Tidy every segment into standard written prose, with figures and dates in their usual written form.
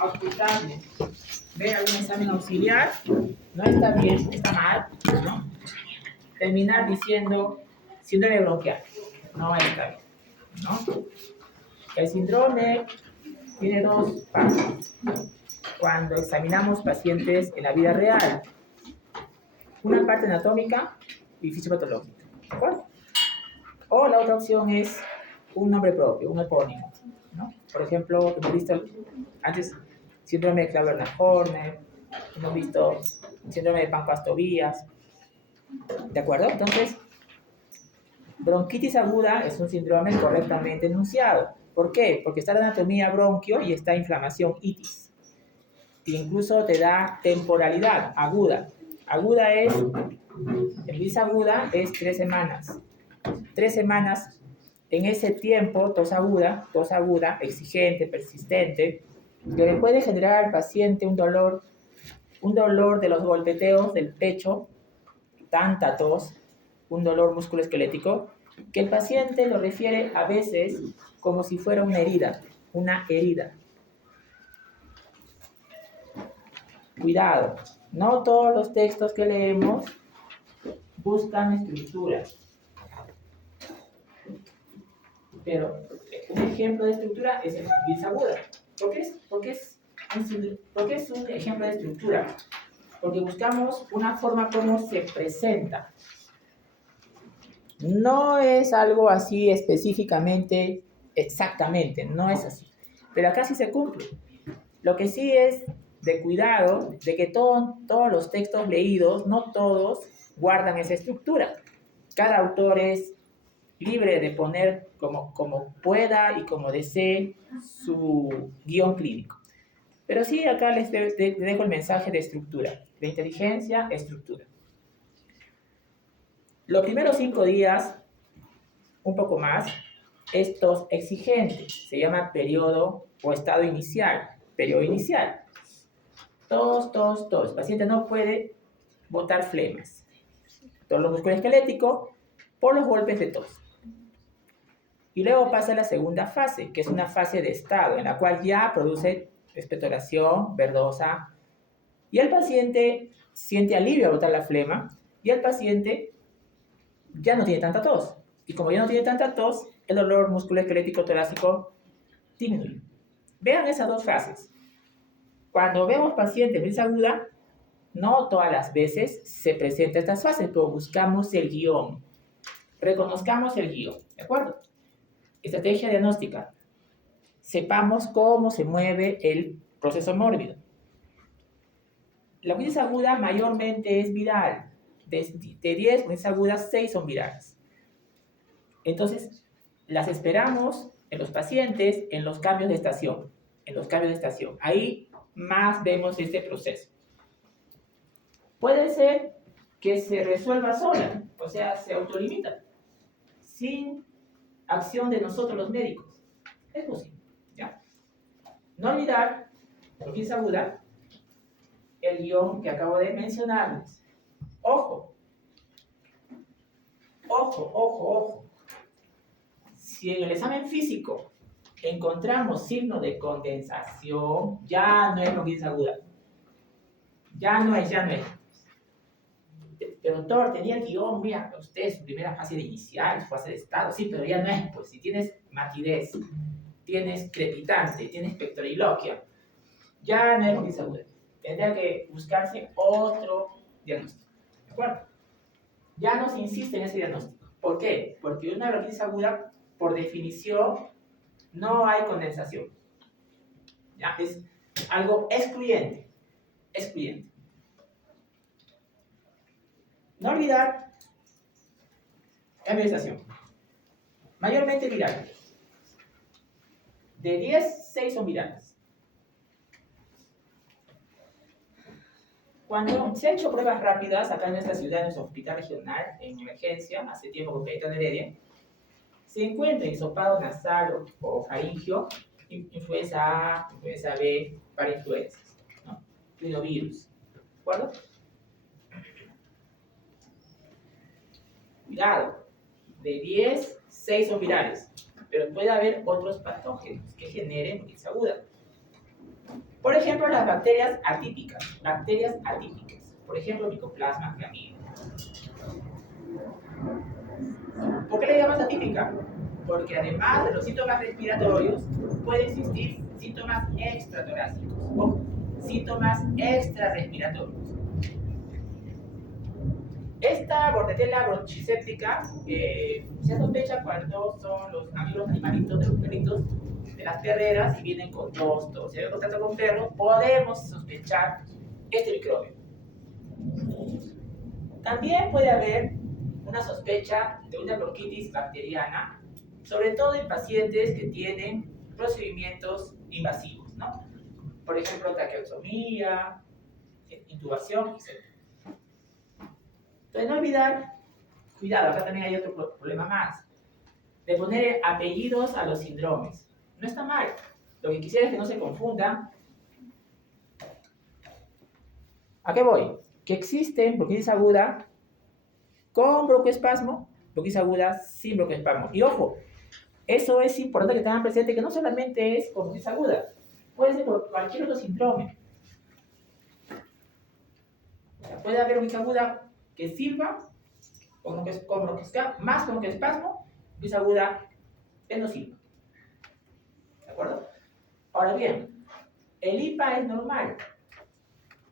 auscultable, ver algún examen auxiliar, no está bien, está mal, ¿no? Terminar diciendo síndrome bronquial, no está bien, ¿no? El síndrome tiene dos fases. Cuando examinamos pacientes en la vida real, una parte anatómica y fisiopatológica, ¿de acuerdo? O la otra opción es un nombre propio, un epónimo, ¿no? Por ejemplo, hemos visto antes síndrome de Klaver-Horner, hemos visto síndrome de Pancoast-Tobías, ¿de acuerdo? Entonces, bronquitis aguda es un síndrome correctamente enunciado. ¿Por qué? Porque está la anatomía bronquio y está inflamación itis. Que incluso te da temporalidad aguda. Aguda es, bronquitis aguda es 3 semanas. 3 semanas, en ese tiempo, tos aguda, exigente, persistente, que le puede generar al paciente un dolor de los golpeteos del pecho, tanta tos, un dolor musculoesquelético, que el paciente lo refiere a veces como si fuera una herida. Cuidado, no todos los textos que leemos buscan estructura. Pero un ejemplo de estructura es el bronquitis aguda. ¿Por qué es un ejemplo de estructura? Porque buscamos una forma como se presenta. No es algo así específicamente, exactamente, no es así. Pero acá sí se cumple. Lo que sí es de cuidado de que todos los textos leídos, no todos, guardan esa estructura. Cada autor es libre de poner como pueda y como desee su guión clínico. Pero sí, acá les dejo el mensaje de estructura, de inteligencia, estructura. Los primeros 5 días, un poco más, estos exigentes, se llama periodo o estado inicial, periodo inicial. Tos. El paciente no puede botar flemas. Dolor musculoesquelético por los golpes de tos. Y luego pasa a la segunda fase, que es una fase de estado, en la cual ya produce expectoración verdosa, y el paciente siente alivio al botar la flema, y el paciente ya no tiene tanta tos. Y como ya no tiene tanta tos, el dolor musculoesquelético torácico disminuye. Vean esas dos fases. Cuando vemos pacientes bronquitis aguda, no todas las veces se presentan estas fases, pero buscamos el guión. Reconozcamos el guión, ¿de acuerdo? Estrategia diagnóstica. Sepamos cómo se mueve el proceso mórbido. La bronquitis aguda mayormente es viral. De 10 bronquitis agudas, 6 son virales. Entonces, las esperamos en los pacientes en los cambios de estación. Ahí más vemos este proceso. Puede ser que se resuelva sola, o sea, se autolimita, sin acción de nosotros los médicos. Es posible, ¿ya? No olvidar, bronquitis aguda, el guión que acabo de mencionarles. Ojo. Si en el examen físico encontramos signo de condensación, ya no es bronquitis aguda. Ya no es. Pero doctor, tenía el guión, mira, usted su primera fase de inicial, su fase de estado, sí, pero ya no es, pues, si tienes matidez, tienes crepitante, tienes pectoriloquia, ya no es bronquitis aguda. Tendría que buscarse otro diagnóstico, ¿de acuerdo? Ya no se insiste en ese diagnóstico. ¿Por qué? Porque una bronquitis aguda, por definición, no hay condensación. ¿Ya? Es algo excluyente. No olvidar cambio de estación. Mayormente viral. De 10, 6 son virales. Cuando se han hecho pruebas rápidas acá en nuestra ciudad, en nuestro hospital regional, en emergencia, hace tiempo con Cayetano Heredia, se encuentra hisopado nasal o faringio, influenza A, influenza B, parainfluencias, ¿no? Rinovirus, ¿de acuerdo? Cuidado, de 10, 6 son virales, pero puede haber otros patógenos que generen bronquitis aguda. Por ejemplo, las bacterias atípicas. Por ejemplo, Mycoplasma clamidia. ¿Por qué le llamamos atípica? Porque además de los síntomas respiratorios, pueden existir síntomas extratorácicos o síntomas extrarrespiratorios. Esta Bordetella bronchiséptica se sospecha cuando son los amigos animalitos de los perritos de las perreras y vienen con tos. Si hay contacto con perros, podemos sospechar este microbio. También puede haber una sospecha de una bronquitis bacteriana, sobre todo en pacientes que tienen procedimientos invasivos, ¿no? Por ejemplo, traqueostomía, intubación, etc. Entonces, no olvidar, cuidado, acá también hay otro problema más, de poner apellidos a los síndromes. No está mal. Lo que quisiera es que no se confundan. ¿A qué voy? Que existen bronquitis aguda con broncoespasmo, bronquitis aguda sin broncoespasmo. Y ojo, eso es importante que tengan presente que no solamente es por bronquitis aguda, puede ser por cualquier otro síndrome. O sea, puede haber bronquitis aguda que sirva más broncoespasmo, bronquitis aguda que no sirva. ¿De acuerdo? Ahora bien, el IPA es normal,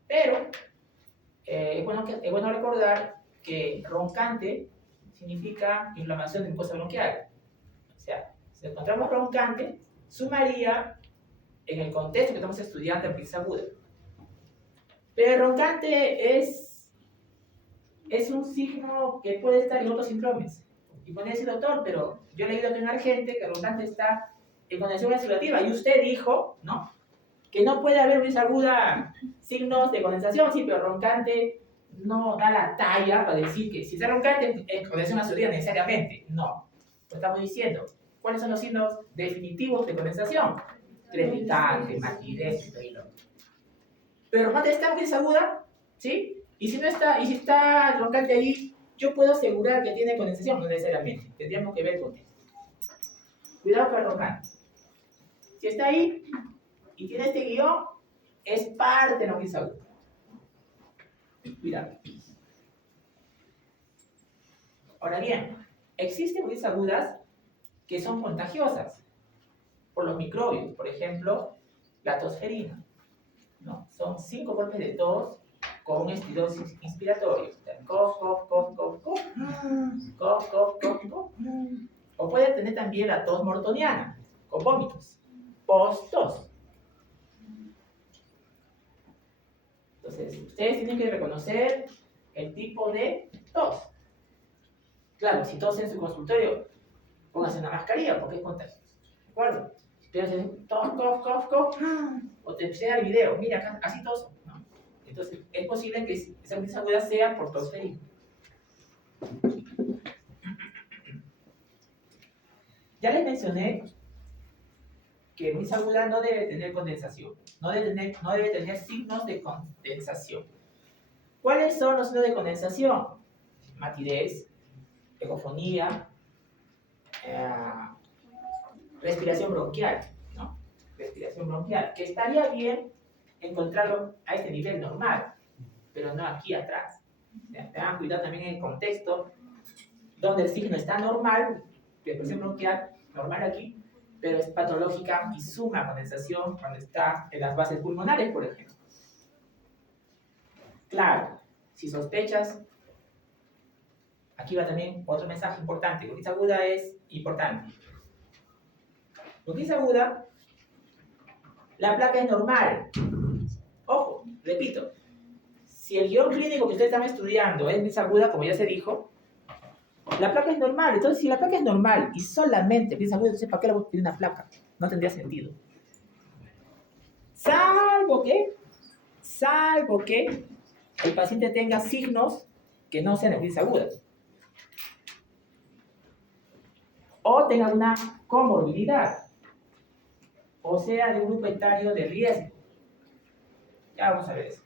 pero es bueno recordar que roncante significa inflamación de mucosa bronquial. O sea, si encontramos roncante, sumaría en el contexto que estamos estudiando en bronquitis aguda. Pero el roncante es un signo que puede estar en otros síndromes. Y puede decir, doctor, pero yo he leído que en gente que el roncante está en condensación oxidativa. Y usted dijo, ¿no?, que no puede haber bronquitis aguda signos de condensación. Sí, pero roncante no da la talla para decir que si está roncante es condensación oxidativa necesariamente. No. Lo estamos diciendo. ¿Cuáles son los signos definitivos de condensación? Crepitante, matidez, peilo. Pero roncante está bronquitis aguda, ¿sí? Y si no está, y si está roncante ahí, yo puedo asegurar que tiene condensación, no necesariamente. Tendríamos que ver el contexto. Cuidado con el roncante. Si está ahí y tiene este guión, es parte de la bronquitis aguda. Cuidado. Ahora bien, existen bronquitis agudas que son contagiosas por los microbios. Por ejemplo, la tosferina, ¿no? Son 5 golpes de tos con un estilo inspiratorio. Cof, cof, cof, cof, cof. Cof, cof, cof, cof. O puede tener también la tos mortoniana, con vómitos, post-tos. Entonces, ustedes tienen que reconocer el tipo de tos. Claro, si tosen en su consultorio, pónganse una mascarilla porque es contagioso. ¿De acuerdo? Pero si tos, cof, cof, cof, o te enseña el video, mira acá, así toso, ¿no? Entonces, es posible que esa bronquitis aguda sea por tosferina. Ya les mencioné que bronquitis aguda no debe tener condensación, no debe tener signos de condensación. ¿Cuáles son los signos de condensación? Matidez, egofonía, respiración bronquial, ¿no? Respiración bronquial, que estaría bien encontrarlo a este nivel normal, pero no aquí atrás. Tengan cuidado también en el contexto donde el signo está normal, respiración bronquial, normal aquí, pero es patológica y suma condensación cuando está en las bases pulmonares, por ejemplo. Claro, si sospechas, aquí va también otro mensaje importante. Bronquitis aguda es importante. Bronquitis aguda, la placa es normal. Ojo, repito, si el guión clínico que ustedes están estudiando es bronquitis aguda, como ya se dijo, la placa es normal. Entonces, si la placa es normal y solamente bronquitis aguda, entonces ¿para qué le voy a pedir una placa? No tendría sentido. Salvo que el paciente tenga signos que no sean bronquitis aguda. O tenga una comorbilidad. O sea, de un grupo etario de riesgo. Ya vamos a ver eso.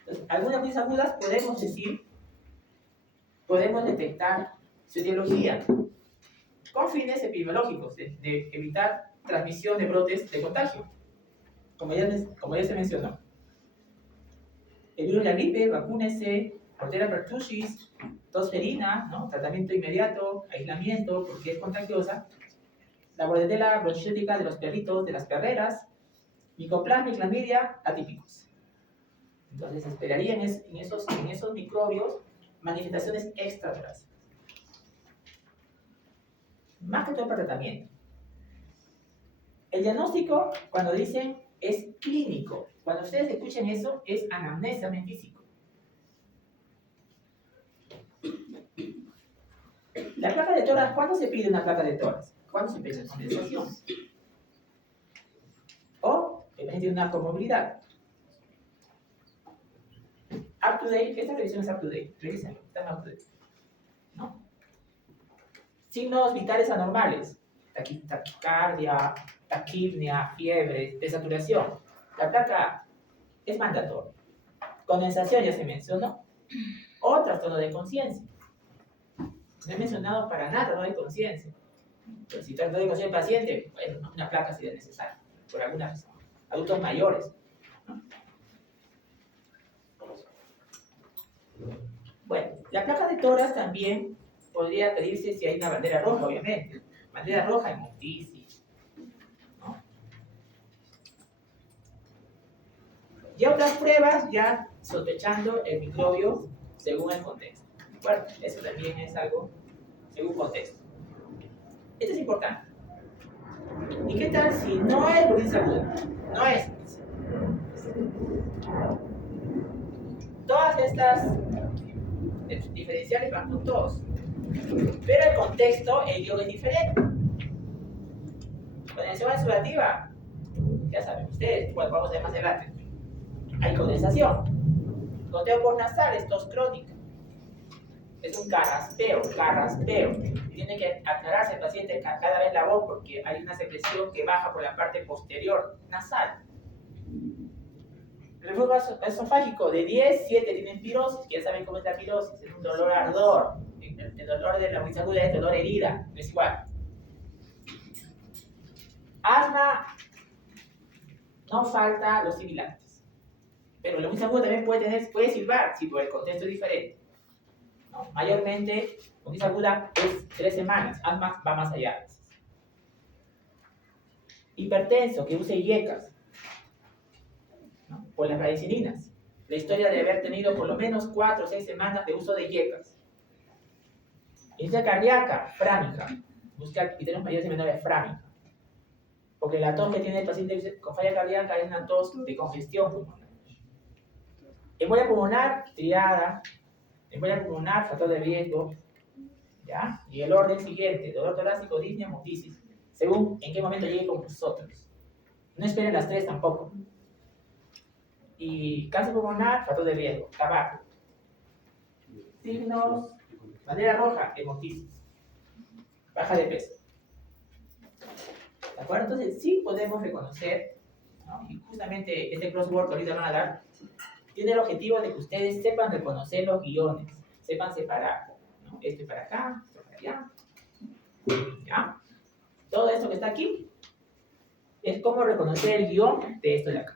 Entonces, algunas bronquitis agudas podemos detectar su etiología con fines epidemiológicos, de evitar transmisión de brotes de contagio. como ya se mencionó. El virus de la gripe, vacúnese, Portera pertussis, tosferina, ¿no? Tratamiento inmediato, aislamiento, porque es contagiosa. La bordetela bronchistética de los perritos, de las perreras, micoplasma y clamidia atípicos. Entonces esperaría en esos microbios manifestaciones extraterrestres. Más que todo para tratamiento. El diagnóstico, cuando dicen, es clínico. Cuando ustedes escuchen eso, es anamnesia físico. La placa de tórax, ¿cuándo se pide una placa de tórax? ¿Cuándo se empieza la condensación? O el paciente tiene una comorbilidad. Up to date, esta revisión es up to date. Revísenlo, están up to date. ¿No? Signos vitales anormales. Taquicardia, taquipnea, fiebre, desaturación. La placa es mandatoria. Condensación ya se mencionó. O trastorno de conciencia. No he mencionado para nada trastorno de conciencia. Pero si trastorno de conciencia del paciente, bueno, una placa sería necesaria, por alguna razón. Adultos mayores. ¿No? Bueno, la placa de tórax también podría pedirse si hay una bandera roja, obviamente. Bandera roja en otitis, ¿no? Y otras pruebas ya sospechando el microbio según el contexto. Bueno, eso también es algo según contexto. Esto es importante. ¿Y qué tal si no es bronquitis aguda? No es. Todas estas diferenciales van con todos. Pero el contexto, el guión es diferente. Condensación exudativa, ya saben ustedes, bueno, vamos a ver más adelante. Hay condensación. Goteo por nasal, tos crónica. Es un carraspeo. Tiene que aclararse el paciente cada vez la voz porque hay una secreción que baja por la parte posterior nasal. El reflujo esofágico, de 10, 7 tienen pirosis. Ya saben cómo es la pirosis, es un dolor ardor. El dolor de la bronquitis aguda es dolor herida, no es igual. Asma, no falta los sibilantes. Pero la bronquitis aguda también puede silbar, si por el contexto es diferente. ¿No? Mayormente, bronquitis aguda es 3 semanas, asma va más allá. Hipertenso, que use IECAS, ¿no? Por las radicininas. La historia de haber tenido por lo menos 4 o 6 semanas de uso de IECAS. Insuficiencia cardíaca, frámica. Busca criterios mayores y menores, frámica. Porque la tos que tiene el paciente con falla cardíaca es una tos de congestión pulmonar. Embolia pulmonar, triada. Embolia pulmonar, factor de riesgo. ¿Ya? Y el orden siguiente, dolor torácico, disnea, hemoptisis. Según en qué momento llegue con nosotros. No esperen las 3 tampoco. Y cáncer pulmonar, factor de riesgo, tabaco. Signos, bandera roja, hemoptisis. Baja de peso. ¿De acuerdo? Entonces sí podemos reconocer, ¿no? Y justamente este crossword que ahorita van a dar, tiene el objetivo de que ustedes sepan reconocer los guiones, sepan separar, ¿no? Esto es para acá, esto para allá. ¿Ya? Todo esto que está aquí es como reconocer el guión de esto de acá.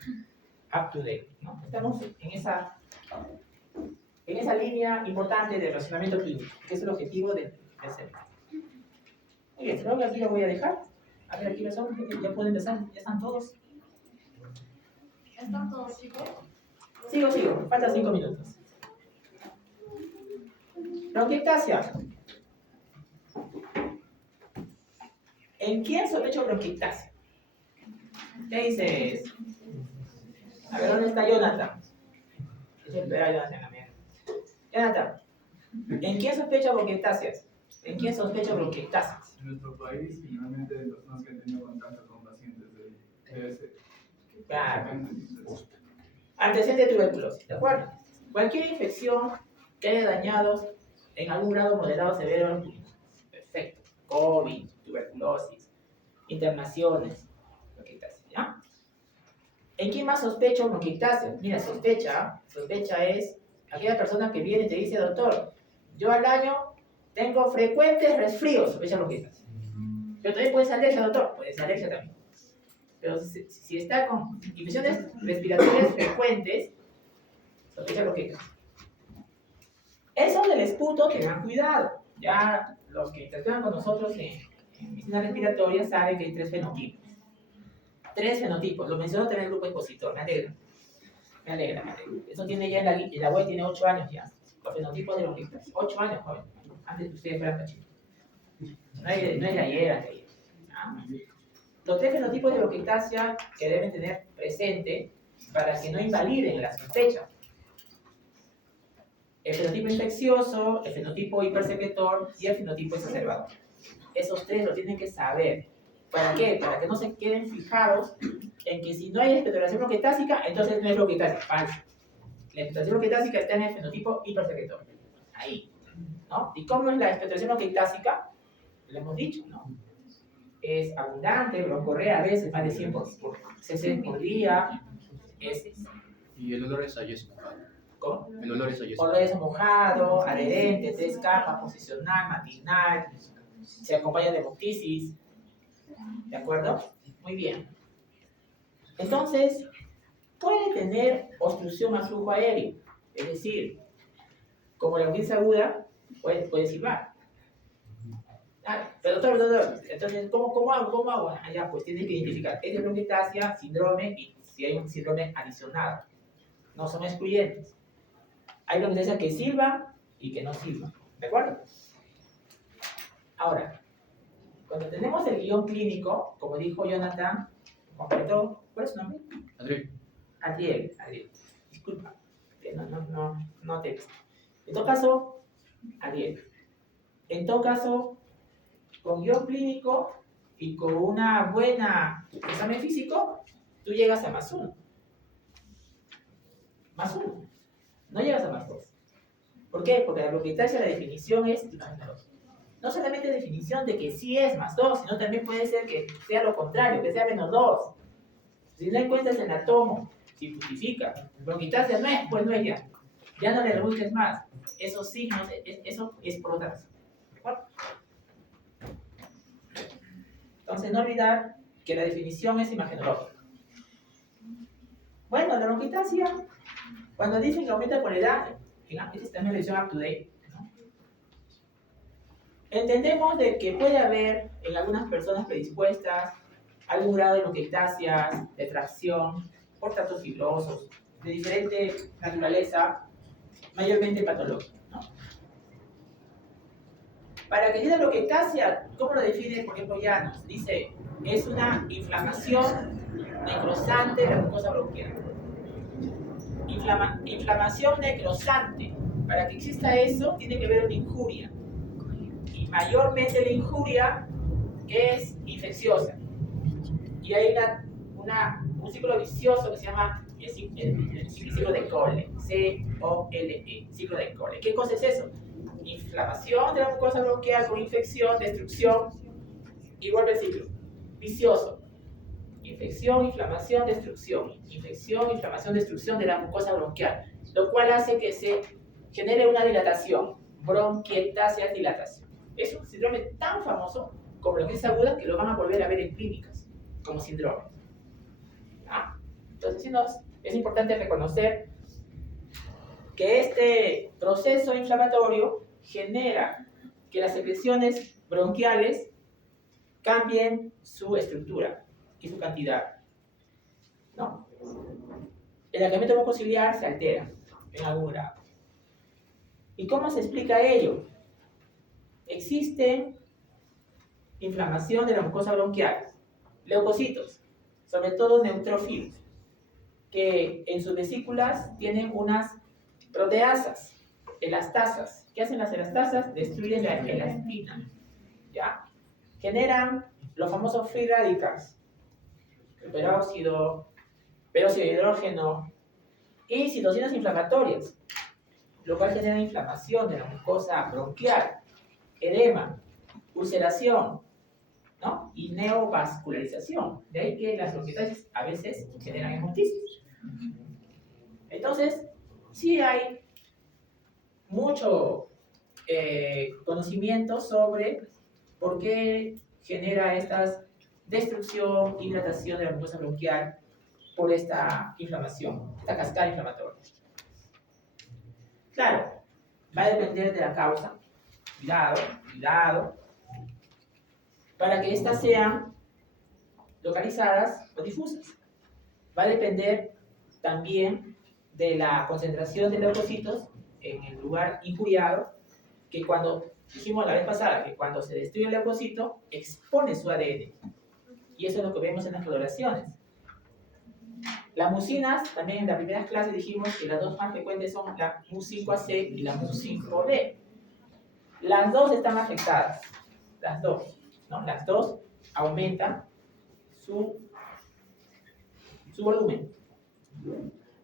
Up to date, ¿no? Estamos en esa línea importante de relacionamiento clínico, que es el objetivo de hacer. Muy bien, creo que aquí lo voy a dejar. A ver, aquí los hombres ya pueden empezar, ya están todos. ¿Están todos, chicos? Sigo, faltan 5 minutos. Bronquiectasia. ¿En quién sospecho bronquiectasia? ¿Qué dices? A ver, ¿dónde está Jonathan? Es el a Jonathan también. Jonathan, ¿en quién sospecha bronquiectasias? ¿En quién sospecha bronquiectasias? En nuestro país, finalmente, de personas que han tenido contacto con pacientes de TBC. Claro. Antecedente de tuberculosis, ¿de acuerdo? Cualquier infección que haya dañado en algún grado moderado severo el pulmón. Perfecto. COVID, tuberculosis, internaciones, bronquiectasia, ¿ya? ¿En quién más sospecho bronquiectasia? Mira, sospecha es aquella persona que viene y te dice, doctor, yo al año tengo frecuentes resfríos, sospecha bronquiectasia. Pero también puede ser alergia, doctor, puede ser alergia también. Pero si está con infecciones respiratorias frecuentes, sospecha bronquiectasia. Eso del esputo, tengan cuidado. Ya los que interactúan con nosotros en medicina respiratoria saben que hay 3 fenotipos. 3 fenotipos. Lo mencionó también el grupo expositor. Me alegra. Me alegra. Eso tiene ya en la web, tiene 8 años ya. Los fenotipos de bronquiectasia. 8 años, joven. Antes que ustedes fueran cachitos. No es de ayer, antes de ayer. Los 3 fenotipos de bronquiectasia que deben tener presente para que no invaliden la sospecha. El fenotipo infeccioso, el fenotipo hipersecretor y el fenotipo exacerbador. Esos 3 lo tienen que saber. ¿Para qué? Para que no se queden fijados en que si no hay expectoración bronquiectásica, entonces no es bronquiectasia. Falso. La expectoración bronquiectásica está en el fenotipo hipersecretor. Ahí. ¿No? ¿Y cómo es la expectoración bronquiectásica? Lo hemos dicho, ¿no? Es abundante, broncorrea a veces, más de 100 por cc por día. Y el olor es a yeso mojado. ¿Cómo? El olor es a yeso. Olor es mojado, adherente, 3 capas, posicional, matinal, se acompaña de hemoptisis. ¿De acuerdo? Muy bien. Entonces, puede tener obstrucción al flujo aéreo. Es decir, como la bronquitis aguda, puede silbar. Pero doctor, entonces, ¿cómo hago? Ya, pues tienes que identificar. Es de bronquiectasia, síndrome y si hay un síndrome adicionado. No son excluyentes. Hay bronquiectasia que silba y que no silba. ¿De acuerdo? Ahora, cuando tenemos el guión clínico, como dijo Jonathan, completó, ¿cuál es su nombre? Adriel. Disculpa, no te. En todo caso, Adriel. En todo caso, con guión clínico y con una buena examen físico, tú llegas a +1. +1. No llegas a +2. ¿Por qué? Porque la bronquiectasia, la definición es no solamente definición de que sí es +2, sino también puede ser que sea lo contrario, que sea -2. Si no encuentras el atomo, si justifica, bronquiectasia no es, pues no es ya. Ya no le busques más. Esos signos, eso es por otra razón. ¿De acuerdo? Entonces, no olvidar que la definición es imagenológica. Bueno, la bronquiectasia, cuando dicen que aumenta con la edad, esta es también la lección up to date, ¿no? Entendemos de que puede haber en algunas personas predispuestas algún grado de bronquiectasia, de tracción, por tratos fibrosos, de diferente naturaleza, mayormente patológica, ¿no? Para que diga bronquiectasia, ¿cómo lo define, por ejemplo, Llanos? Dice, es una inflamación necrosante de la mucosa bronquial. Inflamación necrosante. Para que exista eso, tiene que haber una injuria. Y mayormente la injuria es infecciosa. Y hay un ciclo vicioso que se llama el ciclo de Cole. C-O-L-E, ciclo de Cole. ¿Qué cosa es eso? Inflamación de la mucosa bronquial con infección, destrucción, y vuelve el ciclo vicioso. Infección, inflamación, destrucción. Infección, inflamación, destrucción de la mucosa bronquial. Lo cual hace que se genere una dilatación. Bronquiectasia, dilatación. Es un síndrome tan famoso como la bronquitis aguda que lo van a volver a ver en clínicas como síndrome. Entonces, es importante reconocer que este proceso inflamatorio genera que las secreciones bronquiales cambien su estructura y su cantidad, ¿no? El aclaramiento mucociliar se altera en algún grado. ¿Y cómo se explica ello? Existe inflamación de la mucosa bronquial, leucocitos, sobre todo neutrófilos, que en sus vesículas tienen unas proteasas, elastasas. ¿Qué hacen las elastasas? Destruyen la elastina, ¿ya? Generan los famosos free radicals, el peróxido de hidrógeno y citocinas inflamatorias, lo cual genera inflamación de la mucosa bronquial, edema, ulceración, ¿no? Y neovascularización. De ahí que las bronquiectasias a veces generan hemoptisis. Entonces, sí hay mucho conocimiento sobre por qué genera estas destrucción y dilatación de la mucosa bronquial por esta inflamación, esta cascada inflamatoria. Claro, va a depender de la causa. Cuidado, para que estas sean localizadas o difusas. Va a depender también de la concentración de leucocitos en el lugar injuriado, que cuando dijimos la vez pasada, que cuando se destruye el leucocito, expone su ADN. Y eso es lo que vemos en las coloraciones. Las mucinas, también en las primeras clases dijimos que las dos más frecuentes son la MUC5AC y la MUC5B. Las dos están afectadas, las dos, ¿no? Las dos aumentan su volumen.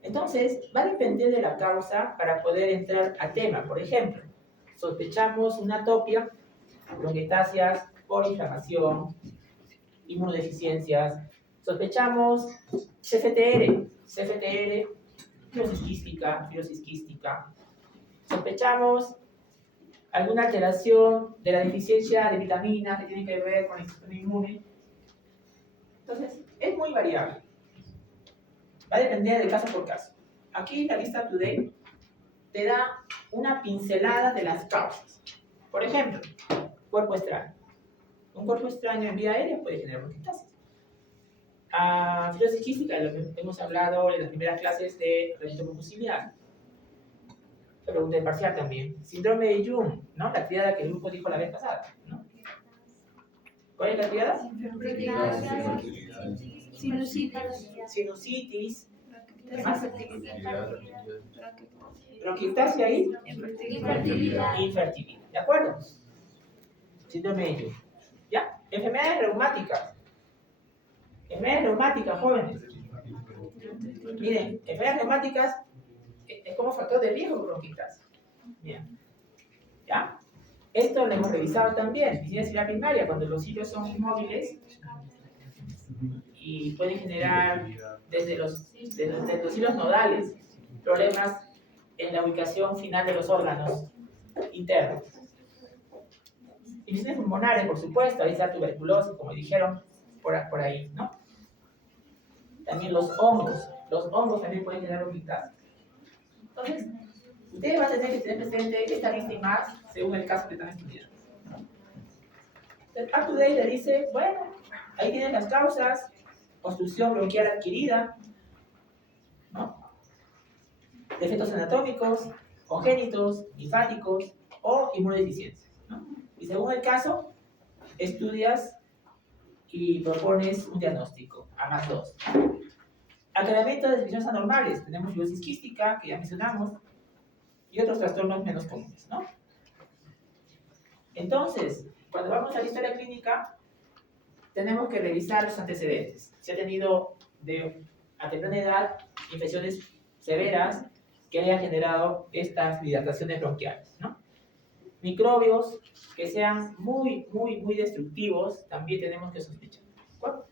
Entonces, va a depender de la causa para poder entrar al tema. Por ejemplo, sospechamos una atopia, bronquiectasias por inflamación, inmunodeficiencias. Sospechamos CFTR, fibrosis quística. Sospechamos alguna alteración de la deficiencia de vitaminas que tiene que ver con el sistema inmune. Entonces, es muy variable. Va a depender de caso por caso. Aquí la lista Today te da una pincelada de las causas. Por ejemplo, cuerpo extraño. Un cuerpo extraño en vía aérea puede generar bronquiectasis. Fibrosis quística, de lo que hemos hablado en las primeras clases de registro ciliar. Se pregunta en parcial también. Síndrome de Jung, ¿no? La triada que el grupo dijo la vez pasada, ¿no? ¿Cuál es la triada? Sinusitis. ¿Qué más? Bronquiectasia y infertilidad. ¿De acuerdo? Síndrome de Jung. ¿Ya? Enfermedades reumáticas. Enfermedades reumáticas, jóvenes. Miren, enfermedades reumáticas es como factor de riesgo bronquiectasia. Bien. ¿Ya? Esto lo hemos revisado también. Disciplina primaria, cuando los hilos son inmóviles y pueden generar desde los hilos nodales problemas en la ubicación final de los órganos internos. Infecciones pulmonares, por supuesto, ahí está tuberculosis, como dijeron por ahí, ¿no? También los hongos también pueden generar bronquiectasia. Entonces, ustedes van a tener que tener presente esta lista y más según el caso que están estudiando. El Up to Date le dice, bueno, ahí tienen las causas: obstrucción bronquial adquirida, ¿no? Defectos anatómicos, congénitos, linfáticos o inmunodeficiencias, ¿no? Y según el caso, estudias y propones un diagnóstico, A+2. Aclaramiento de desviaciones anormales. Tenemos fibrosis quística, que ya mencionamos, y otros trastornos menos comunes, ¿no? Entonces, cuando vamos a la historia clínica, tenemos que revisar los antecedentes. Si ha tenido a temprana edad infecciones severas que hayan generado estas dilataciones bronquiales, ¿no? Microbios que sean muy destructivos, también tenemos que sospechar. ¿De acuerdo?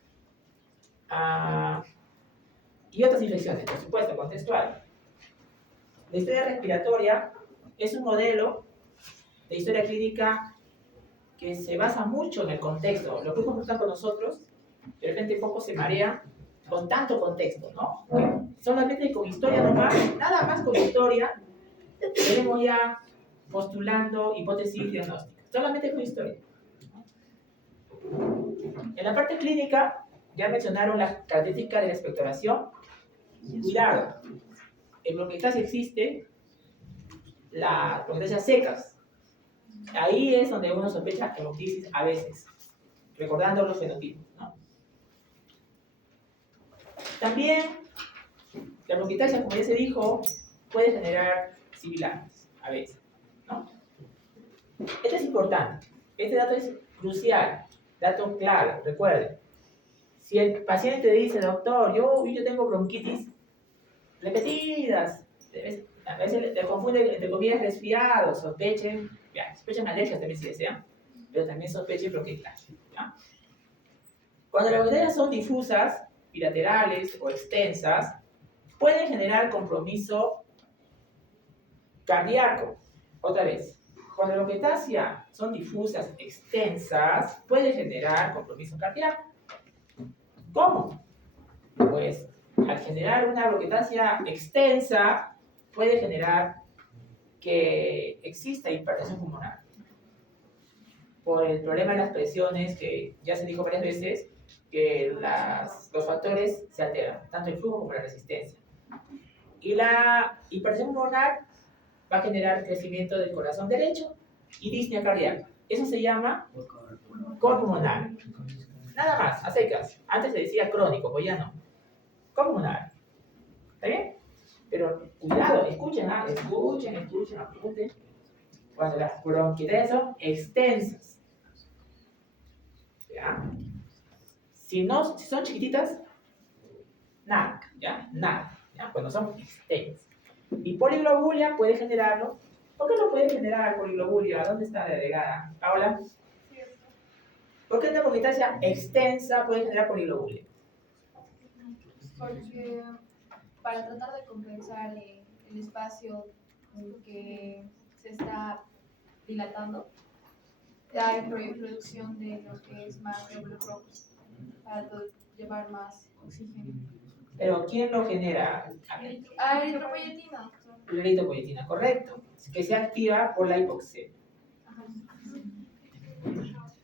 Y otras infecciones, por supuesto, contextual. La historia respiratoria es un modelo de historia clínica que se basa mucho en el contexto. Los grupos que están con nosotros, de repente poco se marea con tanto contexto, ¿no? Que solamente con historia nomás, nada más con historia, tenemos ya postulando hipótesis diagnósticas. Solamente con historia. En la parte clínica, ya mencionaron las características de la expectoración. Cuidado, en bronquiectasia existe las bronquiectasias secas. Ahí es donde uno sospecha hemoptisis a veces, recordando los fenotipos, ¿no? También, la bronquiectasia, como ya se dijo, puede generar sibilantes a veces, ¿no? Esto es importante. Este dato es crucial, dato clave, recuerden. Si el paciente dice, doctor, yo tengo bronquitis repetidas, a veces le confunde entre comillas resfriado, sospechen alergias también si desean, pero también sospechen bronquiectasia, ¿ya? Cuando las bronquiectasias son difusas, bilaterales o extensas, pueden generar compromiso cardíaco. Otra vez, cuando las bronquiectasias son difusas, extensas, pueden generar compromiso cardíaco. ¿Cómo? Pues al generar una broquetasia extensa, puede generar que exista hipertensión pulmonar. Por el problema de las presiones, que ya se dijo varias veces, que los factores se alteran, tanto el flujo como la resistencia. Y la hipertensión pulmonar va a generar crecimiento del corazón derecho y disnea cardíaca. Eso se llama pulmonar. Nada más, a secas. Antes se decía crónico, pues ya no. Pulmonar. ¿Está bien? Pero cuidado, escuchen, apunten. Cuando las bronquiolitis son extensas. ¿Ya? Si son chiquititas, nada, ¿ya? Nada, ¿ya? Cuando son extensas. Y poliglobulia puede generarlo. ¿Por qué no puede generar poliglobulia? ¿Dónde está la delegada? ¿Paola? ¿Por qué una broquetasia extensa puede generar poliglobulia? Porque para tratar de compensar el espacio que se está dilatando, hay producción de lo que es más glóbulos rojos para llevar más oxígeno. ¿Pero quién lo genera? Eritropoyetina. La eritropoyetina, correcto. Que se activa por la hipoxemia.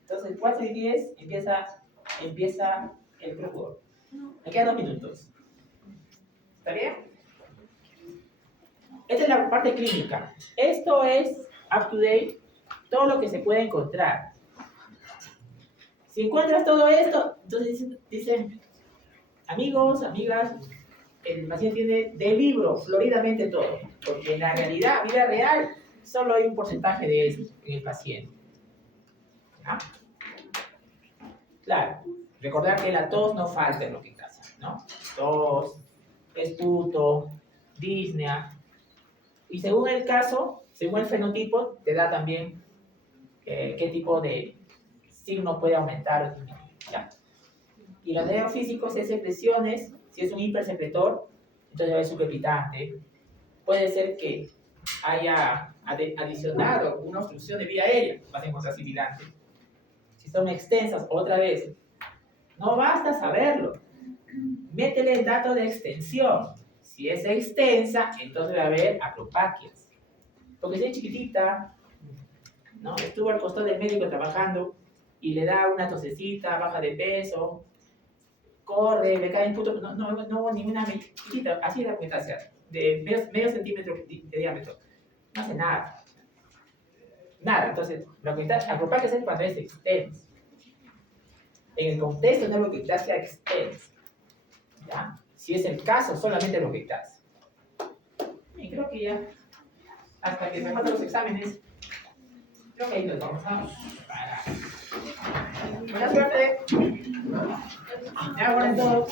Entonces, 4 y 10 empieza el flujo. Me quedan 2 minutos. ¿Está bien? Esta es la parte clínica. Esto es up to date, todo lo que se puede encontrar. Si encuentras todo esto, entonces dicen, amigos, amigas, el paciente tiene de libro floridamente todo, porque en la realidad, vida real, solo hay un porcentaje de esto en el paciente. ¿Ya? Claro, recordar que la tos no falta en lo que pasa, ¿no? Tos, esputo, disnea. Y según el caso, según el fenotipo, te da también qué tipo de signo puede aumentar o disminuir. ¿Ya? Y los daños físicos es secreciones. Si es un hipersecretor, entonces es sucrepitante. Puede ser que haya adicionado una obstrucción de vía aérea, vas a encontrar sibilante. Si son extensas, otra vez, no basta saberlo. Métele el dato de extensión. Si es extensa, entonces va a haber acropaquias. Porque si es chiquitita, ¿no? Estuvo al costado del médico trabajando y le da una tosecita, baja de peso, corre, le cae en puto, no ninguna chiquitita, así es la metastasia, de medio centímetro de diámetro. No hace nada. Nada, entonces, la acropaquias es cuando es extensa. En el contexto de la bronquiectasia extensa. ¿Ya? Si es el caso, solamente bronquiectasia. Y creo que ya, hasta que me faltan los exámenes, creo que ahí nos vamos a parar. Buena suerte. Ya, bueno, todo.